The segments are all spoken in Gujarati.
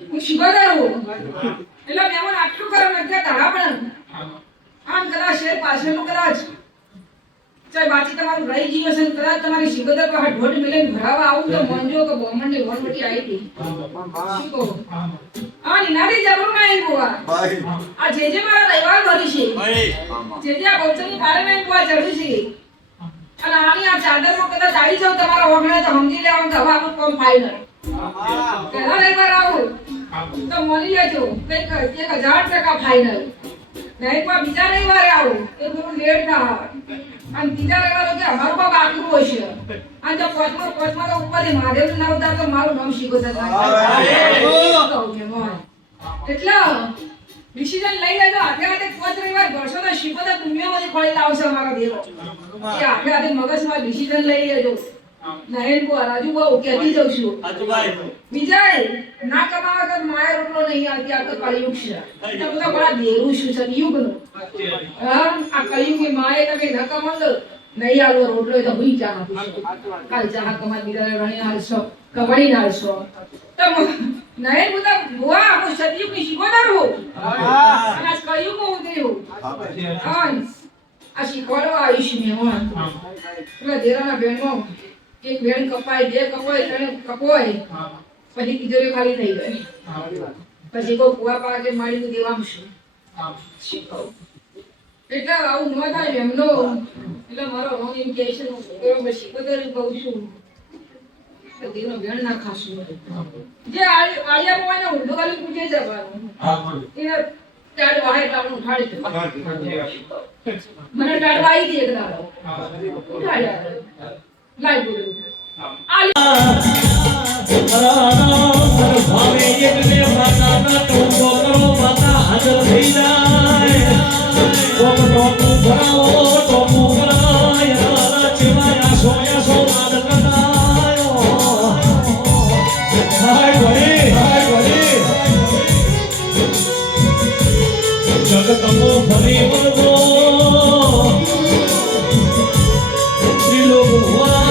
હું શિકોતર હું એટલે મેમન આટલું કરો નથી તારા પણ આમ કદાચ શેર પાછળનું કદાચ ચાલ બાકી તમારું રહી ગયું હશે કદાચ તમારી શિકોતર પર ઢોઢ મિલીને ભરાવા આવું તો મંજો કે બોમણની વનવટી આવી હતી શું કહો આ નિનારી જરૂર નહીં બુઆ આ જે મારા રવિવાર ભરી છે જે આ ગૌચરની પારે નહીં બુઆ ચડ્યું છે અને આની આ ચાદરમાં કદાચ આવી જાવ તમારા ઓગણે તો સમજી લેવાનું કે હવે આપણું કામ ફાઇનલ પહેલા રવિવાર આવું તો મળી લેજો કંઈક 1000% ફાઇનલ નહીં પણ બીજા રવિવારે આવું એ થોડું લેટ ના આવે અને બીજા રવિવારે કે અમારું બાપ આટલું હોય છે અને જો પોચમાં તો ઉપરથી મહાદેવનું નામ ઉતાર તો મારું નામ શીખોતર એટલે ડિસિઝન લઈ લેજો આખે હાથે 5 રવિવાર ઘરશો તો શીખોતર દુનિયામાંથી ખોળી લાવશે અમારા દેરો એ આખે હાથે મગજમાં ડિસિઝન લઈ લેજો નયન કો રાજુ બહુ કહેતી જઉં છું વિજય ના કમાવા તો માયા રોટલો નહીં આવતી આ તો કળિયુગ છે તો બધા બડા દેરું છું સતયુગનું હા આ કળિયુગની માએ તમે ન કમાવો નહીં આલો રોટલો તો હુઈ ચા કાલ ચા કમા દીરા રણી હાલશો કવડી હાલશો તો નયન બધા બુઆ હું સતયુગની શીખોતર હું આ કળિયુગમાં ઉતર્યું હા આ શીખવાડવા આવીશ મેં હું એટલે દેરાના બેનમાં એક બેન કપાય બે કપાય ત્રણ કપાય પછી તિજોરી ખાલી થઈ ગઈ પછી કોઈ કુવા પાકે મારી દેવાનું છે એટલે આવું ન થાય એમનો એટલે મારો રોંગ ઇમ્પ્રેશન બરોબર શીખોતર કહું છું તો દેનો બેન ના ખાશું જે આળિયા પોવાને ઊંધો ખાલી પૂછે જવાનું એને ટાળ વાહે ટાળું ઉઠાડી દે મને ટાળ વાઈ દે એક દાડો ઉઠાડ્યા લાઈ બોલું ભાવે એકને માતાના ટોકો કરો માતા હાજર થઈ જાય ટોકો ભરાવો ટોકો કરાય રાના ચિવાયા સોયા સો માદ કરાયો હાય ગોરી જગતમો ફરી વળગો શ્રીલો ભગવાન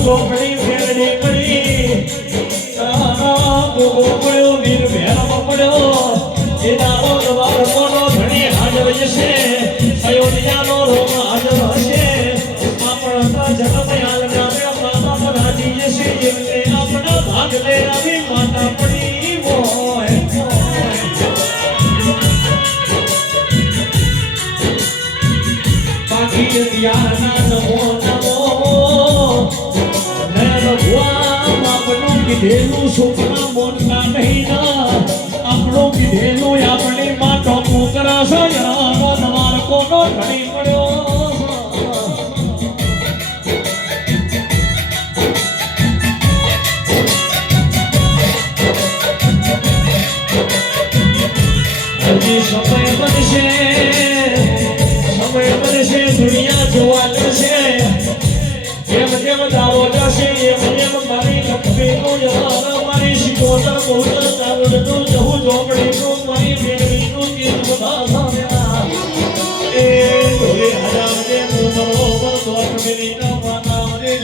ચોકડી ફેરડી પડી ગોગો પડ્યો વીર ભેરમ પડ્યો એ દાડો દવાર કોનો ધણી હાજર જશે અયોધ્યાનો રોમ હાજર હશે આપણા જગમયાલ નામે માતા પરાજી જશે એમને આપણા ભાગ લે આવી માતા પડી હોય બાકી ત્યારના નમો કીધેલું છોકરા મોનના નહીં ના આપણું કીધેલું આપણી માં ટોકું કરાશો તમાર કોનો ધણી પડ્યો હજી સમય બનશે દુનિયા જોવા જશે એમ જેમ દાવો જશે એમ એમ મારી લક્ષ્મીનું યવાના મારી શિકોતર બહુતર ચાવડનું જહું ઝોપડીનું મારી બેડીનું ગીત બધા સામ્યા એ ધોરે હજારને મુમરો પર દોટ મિનિટ વાના રે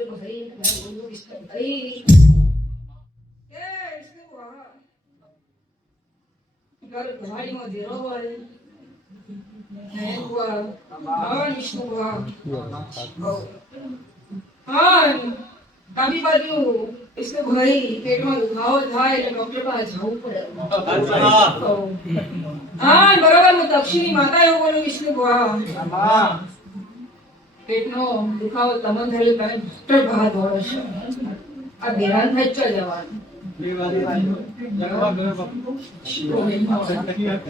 ભાઈ બોલો વિષ્ણુ ભાઈ કે વિષ્ણુ વાહ ઘર ઘાડીમાં દેરો હોય હે વાહ હા વિષ્ણુ વાહ હા કામી બાજુ વિષ્ણુ ભાઈ પેટમાં દુખાવો થાય એટલે ડોક્ટર પાસે જવું પડે હા બરાબર હું દક્ષિણી માતા એવું બોલું વિષ્ણુ વાહ પેટનો દુખાવો તમને થયેલો તમે ડોક્ટર પાસે દોડો છો આ બેરાન થઈ ચલ જવાનું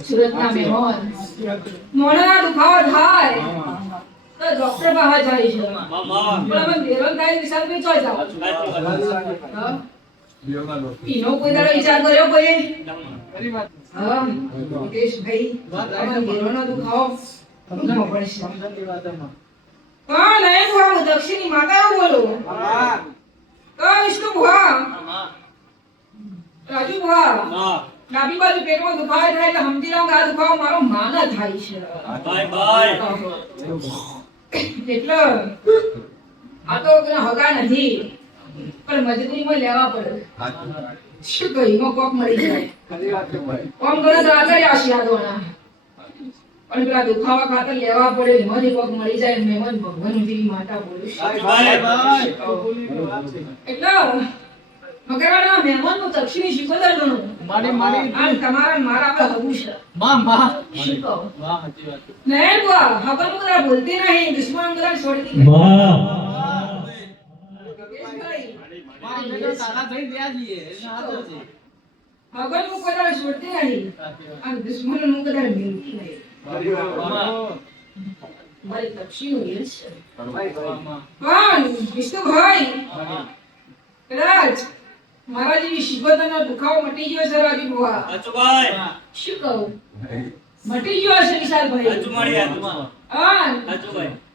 સુરતના મહેમાન મોઢાના દુખાવો થાય તો ડોક્ટર પાસે જાય છે પણ અમે બેરાન થાય વિશાલ ભાઈ ચો જાવ ઈનો કોઈ તારો વિચાર કર્યો કોઈ હા મુકેશભાઈ તમારા બેરાનો દુખાવો સમજવો પડશે હા નહીં હું દક્ષિણી માતા બોલો વિષ્ણુ ભુવા રાજુ ભુવા ડાબી બાજુ પેટમાં દુખાવો થાય એટલે સમજી લો કે આ દુખાવો મારો માન થાય છે એટલે આ તો કોઈના હગા નથી પણ મજબૂરીમાં લેવા પડે શું કહ્યું કોક મળી જાય કોમ કરે તો આગળ આવશે યાદોના પણ પેલા દુખાવા ખાતર લેવા પડે મને કોક મળી જાય મહેમાન ભગવાન જેવી માતા બોલું એટલે મગરવાડા મહેમાનનું દક્ષિણી શીખોદર ગણું અને તમારા મારા પર હબુ છે શીખો નહીં બુઆ હબન મુદ્રા બોલતી નહીં દુશ્મન મુદ્રા છોડતી નહીં હબન મુદ્રા છોડતી નહીં અને દુશ્મન મુદ્રા મિલતી નહીં મારી દક્ષિણી છે પણ વિષ્ણુભાઈ કદાચ મારા જેવી શિકોતરનો દુખાવો મટી ગયો છે રાજુ બુઆ શું કહું મટી ગયો છે વિશાલભાઈ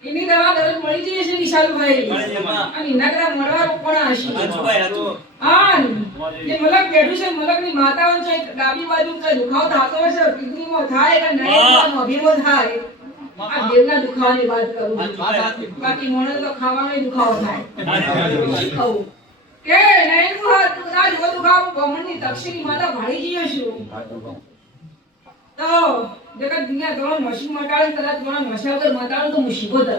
એની દવા દરજ મળી જઈ છે વિશાલભાઈ અને એના કદાચ મળવા પણ હશે જે મલક બેઠું છે મલકની માતાઓ છે ડાબી બાજુ દુખાવો થતો હશે કિડનીમાં થાય કે નહીં મોઢીમાં થાય આ દેવના દુખાવાની વાત કરું બાકી મને તો ખાવાનો દુખાવો થાય શું કહું કે નહીં બુઆ તું ના જો દુખાવો બ્રાહ્મણની દક્ષિણી માતા ભાળી ગયો છું તો જગત દુનિયા દોડો મશીન મટાડે કદાચ દોડો મશા વગર મટાડો તો મુસીબત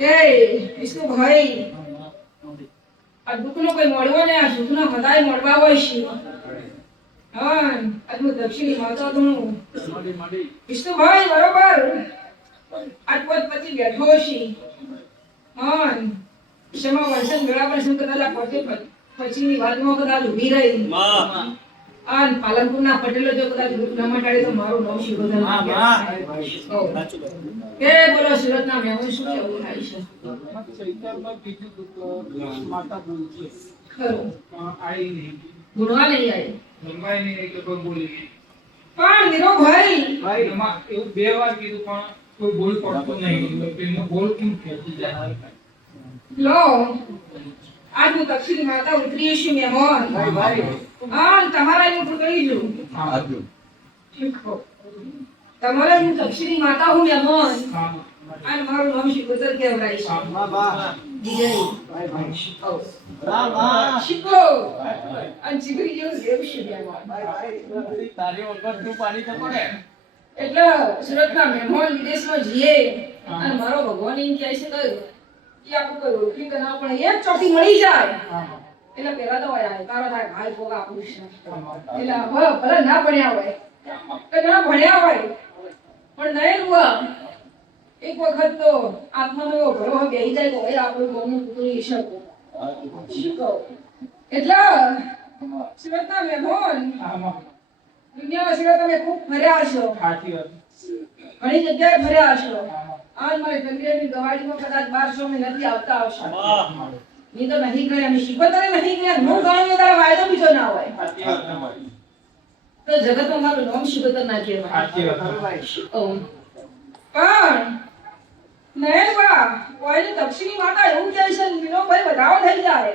એ વિષ્ણુભાઈ આ દુઃખનો કોઈ મળવો ને આ સુખનો બધાય મળવા હોય છે હા આજનું દક્ષિણી માતા તું વિષ્ણુભાઈ બરોબર આજ પદ પછી બેઠો છે હા ક્ષમા વર્ષન ગળા પર શું કદાચ પછીની વાતમાં કદાચ ઊભી રહી આન પાલનપુરના પટેલો જો કદાચ ગ્રુપ ના મટાડે તો મારું નામ શિવધન કે બોલો સુરતના મહેમાન શું કેવું થાય છે માતા બોલ છે ખરું આઈ નહીં ગુણવા નહીં આવી ગંગાઈ નહીં એટલે કોઈ બોલી પણ નીરો ભાઈ ભાઈ એમાં એવું બે વાર કીધું પણ કોઈ બોલ પડતો નહીં એનો બોલ કેમ ખેંચી જાય લો આજની દક્ષિણી માતા ઉતરી છે મહેમાન ભાઈ હા તમારા હું ટુકડી છું શીખો તમારા હું દક્ષિણી માતા હું મહેમાન અને મારું નામ શિકોતર કહેવાય છે વિજય શીખો શીખો અને ચીકરી જેવું દેવ છે મહેમાન તારી વગર તું પાણી તો પડે એટલે સુરતના મહેમાન વિદેશમાં જઈએ અને મારો ભગવાન એમ કહે છે કે આપણું કોઈ ઓળખી ના પણ એક ચોથી મળી જાય એટલે પેલા તો હોય તારો થાય ભાઈ ભોગ આપણું છે એટલે હવે ભલે ના ભણ્યા હોય કે ના ભણ્યા હોય પણ નહીં રૂઆ એક વખત તો આત્માનો એવો ભરો બેહી જાય તો હોય આપણું ગોમનું પુતળી શકો શીખો એટલે સુરતના મહેમાન દુનિયામાં સિવાય તમે ખૂબ ફર્યા છો ઘણી જગ્યાએ ફર્યા છો આજ મારી તબિયતની દવાડીમાં કદાચ 1200 માં નથી આવતા આવશે ની તો નહીં ગયા અમે શીખોતરે નહીં ગયા હું ગાણ્યો તારો વાયદો બીજો ના હોય તો જગતમાં મારું નામ શીખોતર ના કહેવાય પણ નહીં બા કોઈની દક્ષિણી માતા એવું કહે છે મીનો ભાઈ વધાવો થઈ જાય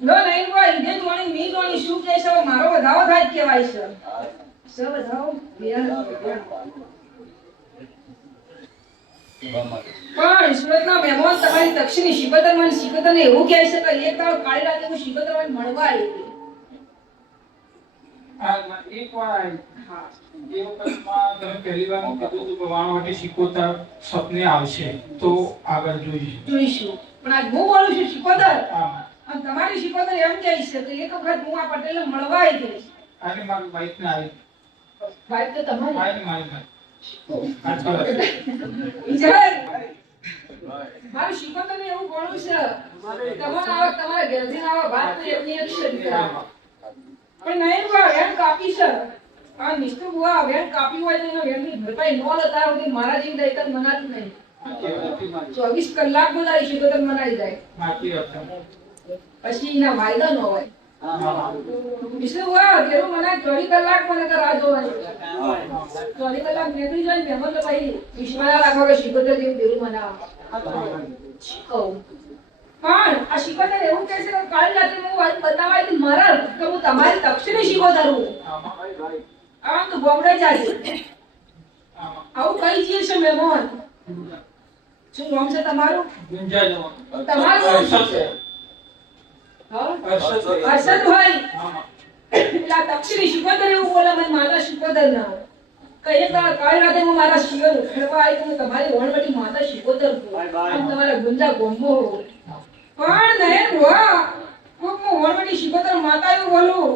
નો નહીં બા ઇન્ડિયન જોણી મી જોણી શું કહે છે મારો વધાવો થાય કહેવાય છે સબ બતાવો બેન પણ સુરતના મહેમાન તમારી દક્ષિણી શિકોતર મને શિકોતરને એવું કહે છે કે એક દાડો કાળી રાતે હું શિકોતરને મળવા આવી હતી. એક વાર હા એ વખતમાં તમે પહેલી વાર કીધું હતું કે વાણવટી શિકોતર સપને આવશે તો આગળ જોઈશું પણ આજ હું બોલું છું શિકોતર અને તમારી શિકોતર એમ કહે છે કે એક વખત હું આ પટેલને મળવા આવી હતી. અને મારી વાઈફ ને આવી વાત તો તમારી મારી મારું શિકોતરને એવું બોલું છે તમારા ઘેરથી આવા વાત તો એમની એક છે પણ નહીં બુઆ વેણ કાપી છે આ નિષ્ઠુ બુઆ વેણ કાપી હોય તો એનો વેણની ભરપાઈ ન લેતા હોય મારા જેવી દઈકત મનાતી નહીં. 24 કલાક બોલાવી શિકોતર મનાઈ જાય પછી એના વાયદા ન હોય. નિષ્ઠુ બુઆ ઘેરું મનાય 24 કલાક મને તો રાહ જોવાની 24 કલાક નીકળી જાય ને મહેમાન તો ભાઈ વિશ્વાસ રાખો કે શિકોતર જેવું ઘેરું મનાવા કહું પણ આ શિકોતર એવું કહે છે કે કાળી રાતે હું વાત બતાવાય કે મારા કે હું તમારી દક્ષિણે શિકોતર હું આમ તો બોમડે જાય આવું કઈ છે છે મહેમાન શું નામ છે તમારું તમારું હર્ષદભાઈ એટલે દક્ષિણી શિકોતર એવું બોલે મને માતા શિકોતર ના કઈ કાળી રાતે હું મારા શિવર ઉખેડવા આવી તો તમારી વણવટી માતા શિકોતર આમ તમારા ગુંજા ગોમો પણ નહીં બુઆ કોક હું વણવટી શિકોતર માતા એવું બોલું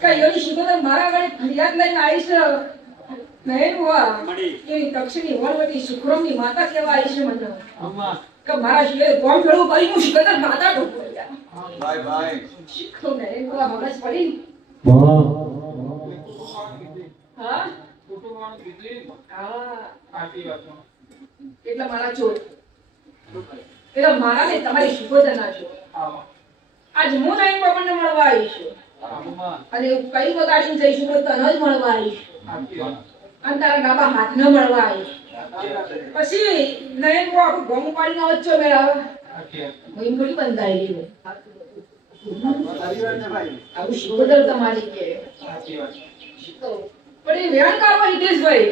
કે એની શિકોતર મારા આગળ ફરિયાદ લઈને આવી છે નહીં બુઆ એની દક્ષિણી વણવટી સુખરમની માતા કહેવા આવી છે મને કે મારા શિવર કોમ ફેરવું કરી હું શિકોતર માતા તો ભાઈ શીખો નહીં બુઆ મગજ પડી હા એટલે મારા ચોર એટલે મારા ને તમારી શિકોતર ના છો આજ હું નહીં પવનને મળવા આવી છું અને કઈ વગાડીને જઈશું તો તને જ મળવા આવીશ અને તારા ડાબા હાથને મળવા આવીશ પછી નયન કો આખું ગમ પાડીને વચ્ચો મેળાવે હું થોડી બંધાઈ ગઈ આવું શિકોતર તમારી કે પણ એ વેણ કાપો હિતેશભાઈ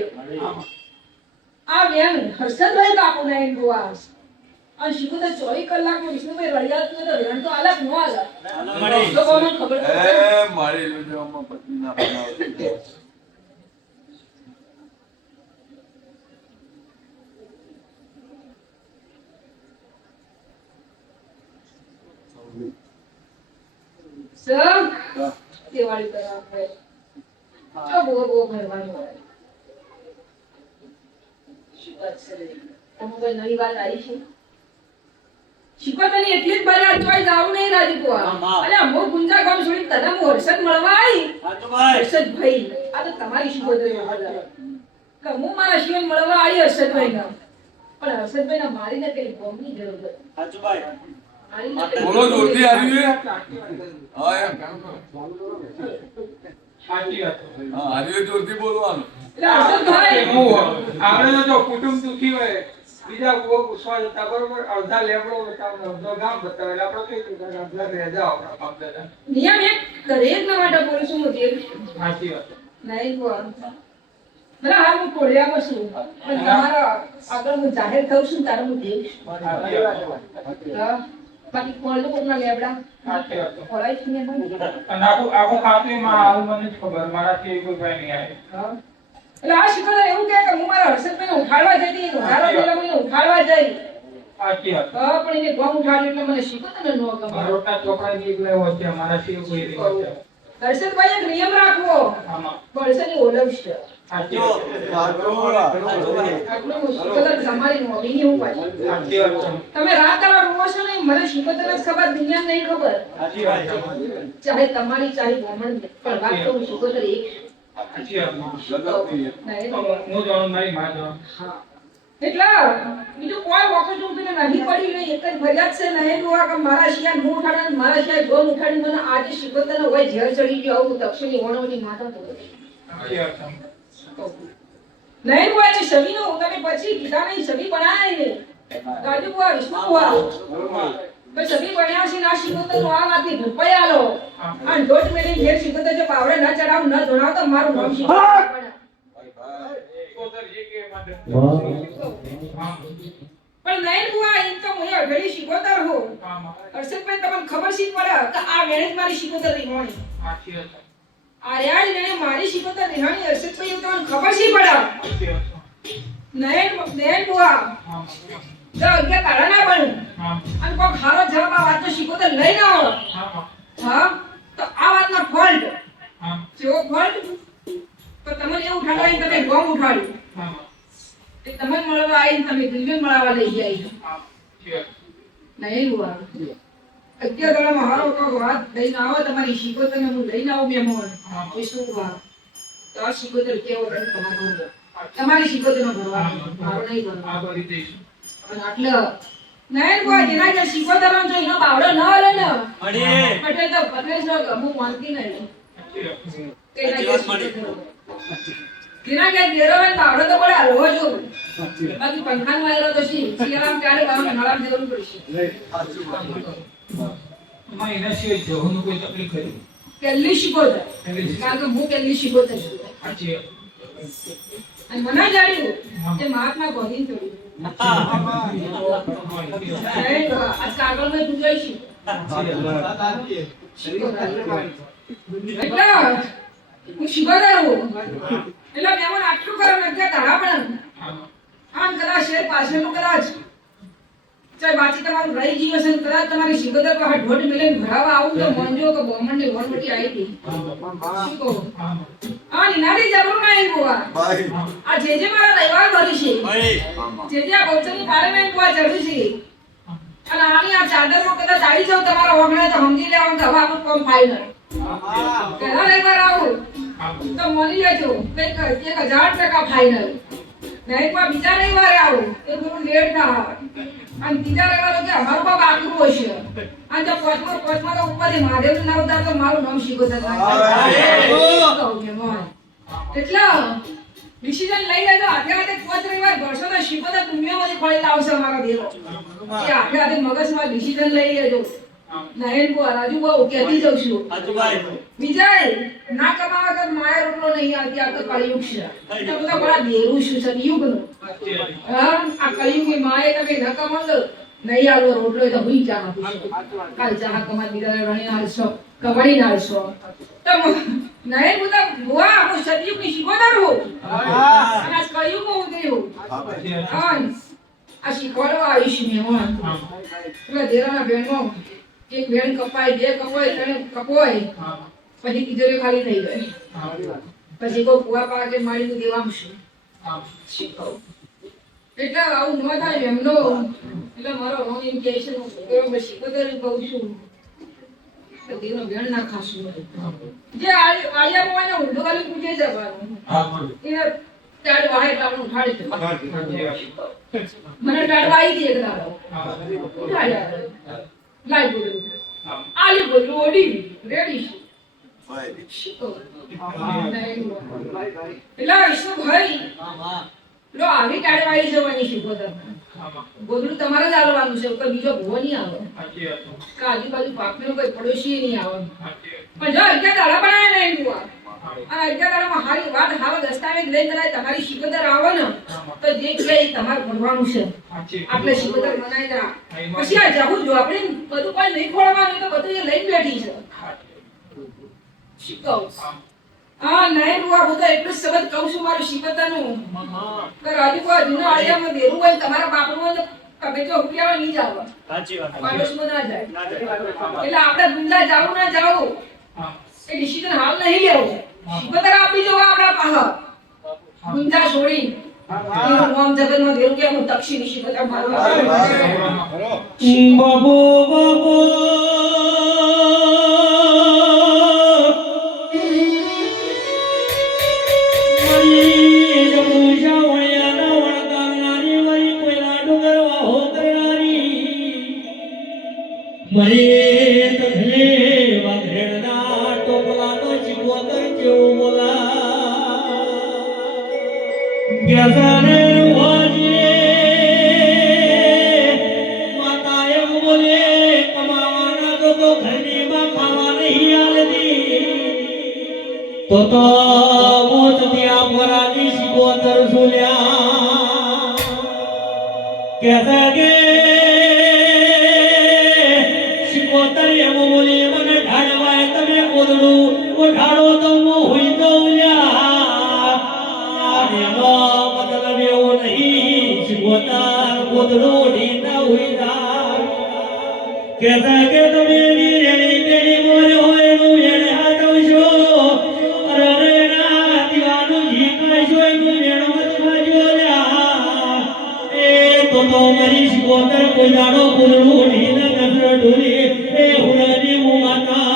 આ વેણ હર્ષદભાઈ કાપો નયન ગોવા અને શિકોતર 24 કલાકમાં વિષ્ણુભાઈ રડિયાત તો વેણ તો આલક નો આલક તો કોને ખબર એ મારી લોજોમાં પત્ની ના બનાવતી સર દિવાળી પર આપણે આ બહુ ભરવાનું હોય તમે નવી વાત આવી છે શિકોતરની એટલી જ બરાબર જોઈ જાવ નહીં રાજુકુઆ અલે મો ગુંજા ગામ છોડી તને મો હર્ષદ મળવા આવી હર્ષદ ભાઈ આ તો તમારી શિકોતર કે હું મારા શિવન મળવા આવી હર્ષદભાઈ ના પણ હર્ષદભાઈ ના મારીને કઈ બોમની જરૂર હતી હાચુભાઈ બોલો જોરથી આવી હા એમ સાચી વાત હા આવી જોરથી બોલવાનું એટલે હર્ષદભાઈ આપણે તો કુટુંબ દુખી હોય બીજા બહુ પૂછવા જતા બરોબર અડધા લેબડો બતાવે અડધો ગામ બતાવે એટલે આપણે કઈ દીધું અડધા રહે જાઓ આપણે નિયમ એક દરેક ના માટે બોલું છું હું દેવ સાચી વાત નહીં કોણ મને હા હું કોળિયામાં છું પણ તમારા આગળ હું જાહેર થઉં છું તારે હું દેવ બાકી કોળનો કોકના લેબડા સાચી વાત ખોળાય છે ને અને આખું ખાતું માં હાલ મને જ ખબર મારાથી કોઈ ભાઈ નહીં આવે એટલે આ શિકોતર એવું કહે કે હું મારા હર્ષદભાઈને ઉઠાડવા જઈ હતી ઉઠાડવા ગયેલા મને ઉઠાડવા જઈ સાચી વાત પણ એને ગમ ઉઠાડ્યું એટલે મને શિકોતરને ન ગમે રોટના ચોપડા ની એકલા હોય છે મારાથી કોઈ નહીં હોય હર્ષદભાઈ એક નિયમ રાખવો આમાં બળસની ઓલવશે સાચી વાત આટલું શિકોતર તમારી નોબીની હું પાછી સાચી વાત છે તમે રાત દાડા રોવો છો નહીં મને શિકોતર જ ખબર દુનિયા નહીં ખબર સાચી વાત છે ચાહે તમારી ચાહે બ્રાહ્મણ પણ વાત તો હું શિકોતર એક સાચી વાત નહીં હું જાણું મારી માં જાણું હા એટલે બીજું કોઈ વખત હું તને નહીં પડી ગઈ એક જ ફરિયાદ છે નહીં જોવા કે મારા શિયાળ હું ઉઠાડે મારા શિયાળ ગોમ ઉઠાડી મને આજે શિકોતરને હોય ઝેર ચડી ગયો આવું દક્ષિણી વણવટી માતા તો સાચી વાત છે નહીં હોય ને છબીનો તમે પછી કીધા નહીં છબી બનાય ને રાજુ બુઆ વિષ્ણુ બુઆ તો સભી ભણ્યા છે ના શીખોતર નો આ વાતની ભૂપાઈ આલો અને દોઢ મિનિટ ઘેર શીખોતર જો પાવડે ન ચડાવ ન ધોણાવ તો મારું નામ શીખોતર પણ નયન બુઆ એમ તો હું ઘડી શીખોતર હો હર્ષદભાઈ તમને ખબર શી પડે કે આ વેણે મારી શીખોતર રીહોણી આ યાર વેણે મારી શીખોતર રીહોણી હર્ષદભાઈ એમ તમને ખબર શી પડે નયન બુઆ જો કે તારા ના બનું અને કોઈ ખારો જવાબ આ વાતનો શીખોતર લઈ ના આવો હા તો આ વાતનો ફોલ્ટ જો ફોલ્ટ તો તમને એવું ઉઠાડવાની તમે ગોમ ઉઠાડ્યું એ તમને મળવા આવીને તમે દિલ્હી મળવા લઈ ગયા નહીં બુઆ 11 દાડામાં હારો કોઈ વાત લઈને આવો તમારી શીખોતર ને હું લઈને આવું મહેમાન એ શું વાત તો આ શીખોતર કેવો રહે તમારો તમારી શીખોતર નો ભરવા મારો નહીં ભરવા અને આટલે નયન બુઆ જેના જે શીખોતર નો જો એનો બાવડો ન હલે ને પટેલ તો પટેલ નો ગમું માનતી નહીં જેના કે દેરોવે બાવડો તો પડે હલવો જો બાકી પંખાન વાયરો તો શી શિયાળામાં ક્યારે બાવડો નળામ દેવું પડશે માં એના સિવાય જવાનું કોઈ તકલીફ ખરી કેલ્લી શીખોતર કારણ કે હું કેલ્લી શીખોતર છું સાચી અને મને જાણ્યું કે મહાત્મા ગાંધી જોડ્યું આ કાગળ મેં પૂજાઈ છું એટલે હું શીખોતર હું એટલે મેમન આટલું કરો નથી તારા પણ આમ કદાચ શેર પાછળનું કદાચ ચાલ બાકી તમારું રહી ગયું હશે કદાચ તમારી શીખોતર પર ઢોટ મિલીને ભરાવા આવું તો મનજો કે બોમણની વણવટી આવી હતી શું કહું આ નિનાદી જરૂર નહીં બુઆ આ જે મારા રવિવાર ભરી છે જે આ બૌદ્ધની પાર્લામેન્ટ બુઆ ચડ્યું છે અને આની આ ચાદરમાં કદાચ આવી જાવ તમારા ઓગણે તો સમજી લેવાનું કે હવે આપણું કામ ફાઇનલ પહેલા રવિવાર આવું તો મળી લેજો કંઈક 1000% ફાઇનલ નહીં પણ બીજા રવિવારે આવું તો થોડું લેટ ના આવે અને બીજા રવિવારે કે અમારું બાપ આટલું હશે અને જો પોચમાં તો ઉપરથી મહાદેવનું નામ ઉતાર તો મારું નામ શીખોતર એટલે ડિસિઝન લઈ લેજો આધે આધે પોચ રવિવાર ભરશો તો શીખોતર દુનિયામાંથી ફળી લાવશે અમારા દેરો એ આધે આધે મગજમાં ડિસિઝન લઈ લેજો નયન બુઆ રાજુ બહુ કહેતી જઉં છું બીજા ના કમાવા તો માયા રોટલો નહીં આવતી આ તો કળિયુગ છે તો બધા બડા દેરું છું સતયુગનું હા આ કળિયુગની માએ તમે ન કમાવો નહીં આલો રોટલો તો ભૂઈ ચા કાલ ચા કમા બીજા રણી આલશો કવડી નાલશો તો નયન બુઆ હું સતયુગની શીખોતર હું અને આ કળિયુગમાં ઉતરી હું હા આ શીખવાડવા આવીશ મહેમાન એટલે દેરાના બેનમાં એક વેણ કપાય બે કપાય ત્રણ કપાય પછી તિજોરી ખાલી થઈ ગઈ પછી કોઈ કુવા પાકે મારી દેવાનું શું એટલે આવું ન થાય એમનો એટલે મારો રોંગ ઇમ્પ્રેશન બરોબર શીખોતર કહું છું તો તેનો વેણ ના ખાશું જે આલિયા મોને ઊંધો ખાલી પૂછે જવાનું એને ટાડ વાહે આપણે ઉઠાડી મને ટાડ વાઈ દે એક દાડો ઉઠાડ્યા લાઈ બોલું આલી બોલું ઓડી રેડી એટલે શું ભાઈ લો આવી કાઢવાઈ જવાની શીખોતર ગોદડું તમારે જ આલવાનું છે કોઈ બીજો ભૂવો નહીં આવે કે આજુબાજુ પાકનો કોઈ પડોશી નહીં આવે પણ જો 11 દાડા બનાવે નહીં બુઆ અને 11 દાડામાં હારી વાત હારો દસ્તાવેજ લઈને કદાચ તમારી શીખોતર આવે ને તો જે કે તમારે ભરવાનું છે આપણે શીખોતર બનાવી દા પછી આ જવું જો આપણે બધું કોઈ નહીં ખોળવાનું તો બધું એ લઈને બેઠી છે શીખો હા નહીં બુઆ હું તો એટલું જ શબ્દ કહું છું મારું શીખોતરનું કે રાજુ બુઆ જૂનો આળિયામાં દેરું હોય તમારા બાપનું તો તમે જો ઉપિયાવા નહીં જાવ સાચી વાત પાડોશમાં ના જાય એટલે આપણે ગુંડા જાવું ના જાવું એ ડિસિઝન હાલ નહીં લેવું શીખોતર આપી જવા આપણા પાહા ગુંડા છોડી નામ જગતનો દેવ કે હું તક્ષિણી શીખોતર મારવા બાબો બાબો મરે તને વાઘેડના ટોપલાનો શીખોતર જેવો બોલા ગેસાને વાજે માતા એમ બોલે તો મોત ત્યાં પરાની શિકોતર ઝૂલ્યા કહેતા કે શિકોતર એમ બોલી મને ઢાળવાય તમે કોદડું ઉઠાડો તો હું હોઈ દઉં એનો મતલબ એવો નહીં શિકોતર કોદડું ઉઠી ન હોઈ જા કહેતા કે તમે રેણી તેની મોર હોય નું એને હાથવશો અરે ના દીવાનું જી કાશો એનું વેણો મતવાજો લ્યા એ તો મરી શિકોતર કોઈ દાડો કોદડું ઉઠી ન નજર ઢોલી એ હુરાની હું માતા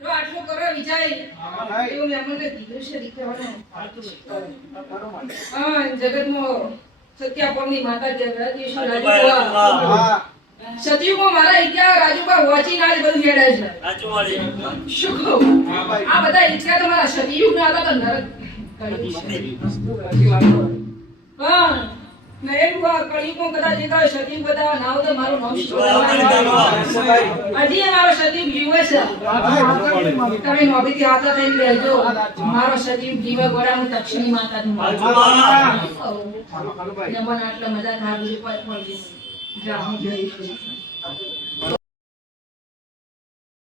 તો આટલું કરો વિચારી એવું મહેમાનને કીધું છે દીકરાને હા જગતમાં સત્યાપરની માતા જગદીશ રાજુબા સતયુગમાં મારા ઇતિહાસ રાજુબા વાંચીને આજ બધું હેડે છે શું કહું આ બધા ઇતિહાસ તમારા સતયુગના હતા તો નરક હા નયન બા કળિયુગમાં કદાચ એકા સતયુગ બધા નાવ તો મારું નામ હજી મારો સતયુગ જીવે છે તમે નોબીથી હાથા થઈને રહેજો મારો સતયુગ જીવે ગોળાનું દક્ષિણી માતાનું જમવાના આટલા મજા ખાવી પડે જા હું જઈશ